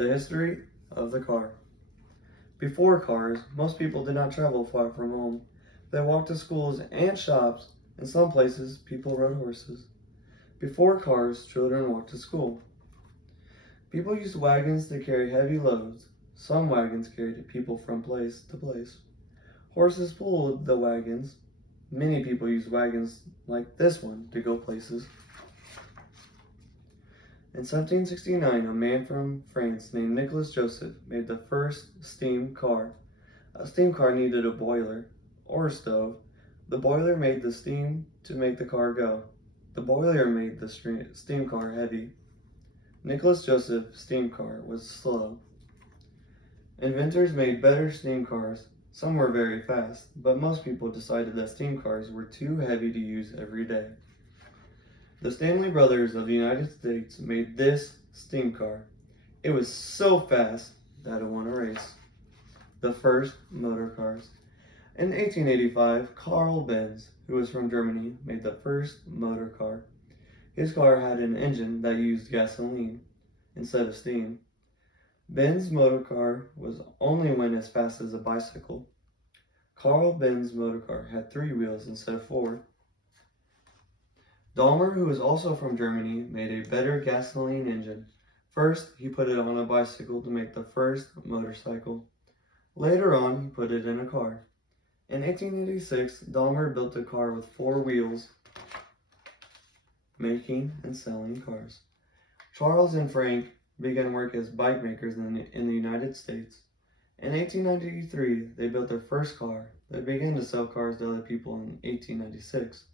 The history of the car. Before cars, most people did not travel far from home. They walked to schools and shops. In some places, people rode horses. Before cars, children walked to school. People used wagons to carry heavy loads. Some wagons carried people from place to place. Horses pulled the wagons. Many people used wagons like this one to go places. In 1769, a man from France named Nicholas Joseph made the first steam car. A steam car needed a boiler or a stove. The boiler made the steam to make the car go. The boiler made the steam car heavy. Nicholas Joseph's steam car was slow. Inventors made better steam cars. Some were very fast, but most people decided that steam cars were too heavy to use every day. The Stanley brothers of the United States made this steam car. It was so fast that it won a race. The first motor cars. In 1885, Carl Benz, who was from Germany, made the first motor car. His car had an engine that used gasoline instead of steam. Benz motor car was only went as fast as a bicycle. Carl Benz motor car had 3 wheels instead of 4. Daimler, who was also from Germany, made a better gasoline engine. First, he put it on a bicycle to make the first motorcycle. Later on, he put it in a car. In 1886, Daimler built a car with 4 wheels, making and selling cars. Charles and Frank began work as bike makers in the United States. In 1893, they built their first car. They began to sell cars to other people in 1896.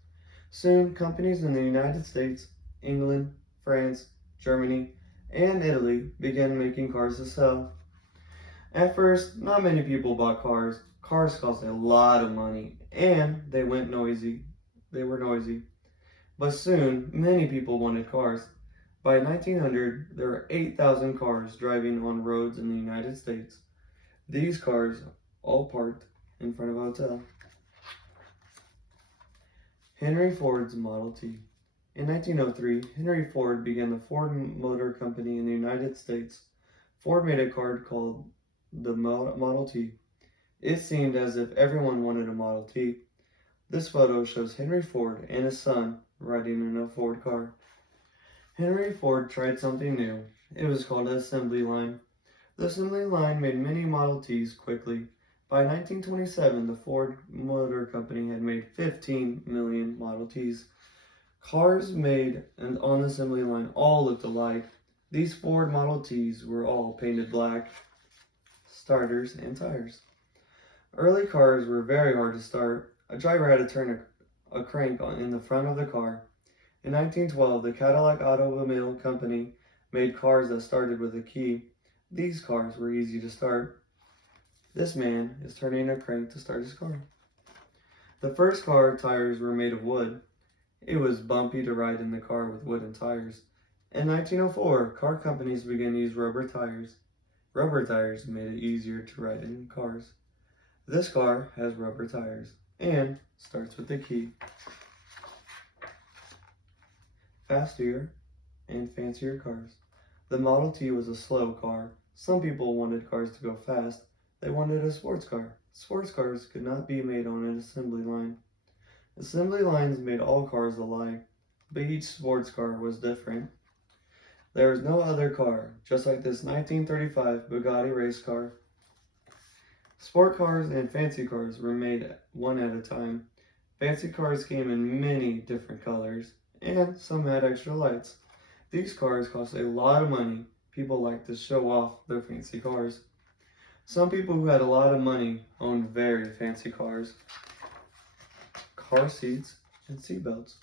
Soon, companies in the United States, England, France, Germany, and Italy began making cars to sell. At first, not many people bought cars. Cars cost a lot of money, and they were noisy. But soon, many people wanted cars. By 1900, there were 8,000 cars driving on roads in the United States. These cars all parked in front of a hotel. Henry Ford's Model T. In 1903, Henry Ford began the Ford Motor Company in the United States. Ford made a car called the Model T. It seemed as if everyone wanted a Model T. This photo shows Henry Ford and his son riding in a Ford car. Henry Ford tried something new. It was called an assembly line. The assembly line made many Model Ts quickly. By 1927, the Ford Motor Company had made 15 million Model Ts. Cars made on the assembly line all looked alike. These Ford Model Ts were all painted black, starters and tires. Early cars were very hard to start. A driver had to turn a crank in the front of the car. In 1912, the Cadillac Automobile Company made cars that started with a key. These cars were easy to start. This man is turning a crank to start his car. The first car tires were made of wood. It was bumpy to ride in the car with wooden tires. In 1904, car companies began to use rubber tires. Rubber tires made it easier to ride in cars. This car has rubber tires and starts with a key. Faster and fancier cars. The Model T was a slow car. Some people wanted cars to go fast. They wanted a sports car. Sports cars could not be made on an assembly line. Assembly lines made all cars alike, but each sports car was different. There was no other car, just like this 1935 Bugatti race car. Sport cars and fancy cars were made one at a time. Fancy cars came in many different colors, and some had extra lights. These cars cost a lot of money. People liked to show off their fancy cars. Some people who had a lot of money owned very fancy cars. Car seats and seatbelts.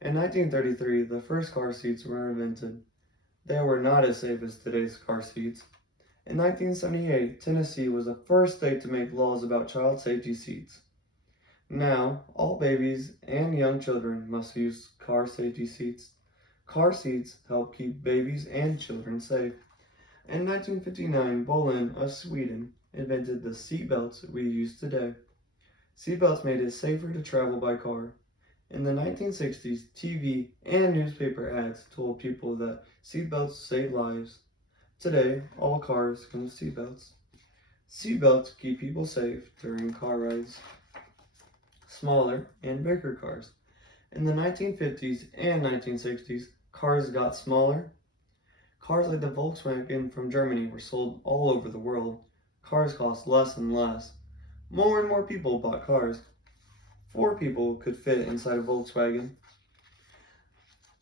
In 1933, the first car seats were invented. They were not as safe as today's car seats. In 1978, Tennessee was the first state to make laws about child safety seats. Now, all babies and young children must use car safety seats. Car seats help keep babies and children safe. In 1959, Bolin of Sweden invented the seat belts we use today. Seat belts made it safer to travel by car. In the 1960s, TV and newspaper ads told people that seat belts save lives. Today, all cars come with seatbelts. Seatbelts keep people safe during car rides. Smaller and bigger cars. In the 1950s and 1960s, cars got smaller. Cars like the Volkswagen from Germany were sold all over the world. Cars cost less and less. More and more people bought cars. 4 people could fit inside a Volkswagen.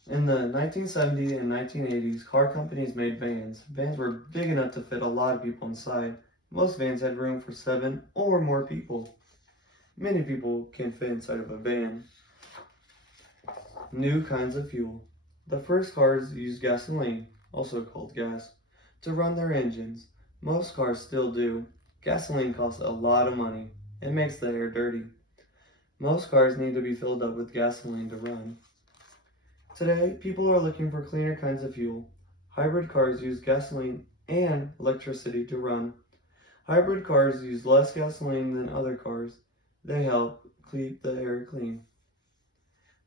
In the 1970s and 1980s, car companies made vans. Vans were big enough to fit a lot of people inside. Most vans had room for 7 or more people. Many people can fit inside of a van. New kinds of fuel. The first cars used gasoline, also called gas, to run their engines. Most cars still do. Gasoline costs a lot of money. It makes the air dirty. Most cars need to be filled up with gasoline to run. Today, people are looking for cleaner kinds of fuel. Hybrid cars use gasoline and electricity to run. Hybrid cars use less gasoline than other cars. They help keep the air clean.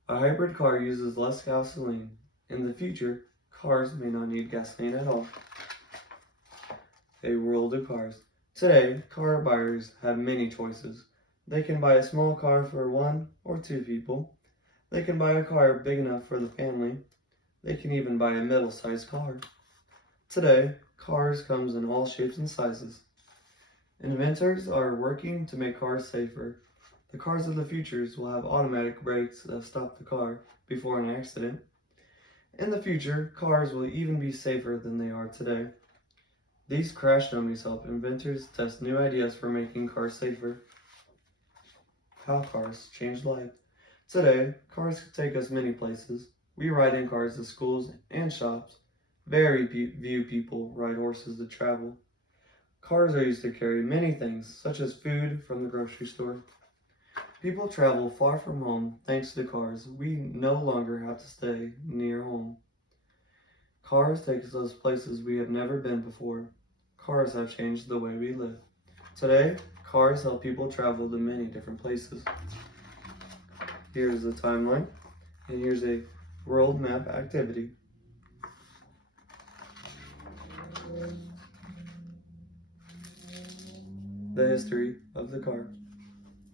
A hybrid car uses less gasoline. In the future, cars may not need gasoline at all. A world of cars. Today, car buyers have many choices. They can buy a small car for 1 or 2 people. They can buy a car big enough for the family. They can even buy a middle-sized car. Today, cars comes in all shapes and sizes. Inventors are working to make cars safer. The cars of the future will have automatic brakes that stop the car before an accident. In the future, cars will even be safer than they are today. These crash dummies help inventors test new ideas for making cars safer. How cars change life. Today, cars take us many places. We ride in cars to schools and shops. Very few people ride horses to travel. Cars are used to carry many things, such as food from the grocery store. People travel far from home thanks to cars. We no longer have to stay near home. Cars take us places we have never been before. Cars have changed the way we live. Today, cars help people travel to many different places. Here's the timeline, and here's a world map activity. The history of the car.